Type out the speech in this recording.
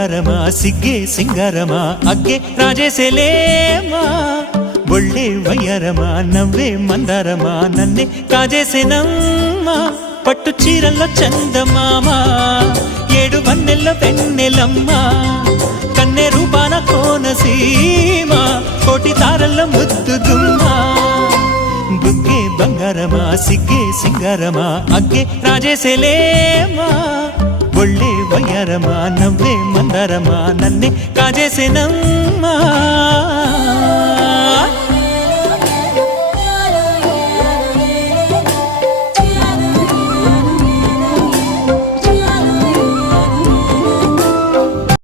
బంగారమా సిగ్గే సింగారమా అగ్గే రాజేసేలేమా ఒళ్ళే వయ్యారమా నవ్వే మందారమా నన్నే కాజేసేనమ్మా పట్టు చీరల్లో చందమామా ఏడు వన్నెల్లో వెన్నెలమ్మా కన్నె రూపాన కోనసీమ కోటి తారల్లో ముద్దుగుమ్మా బుగ్గే బంగారమా సిగ్గే సింగారమా అగ్గే రాజేసేలేమా ఒళ్ళే వయ్యారమా నవ్వే మందారమా నన్నే కాజేసేనమ్మా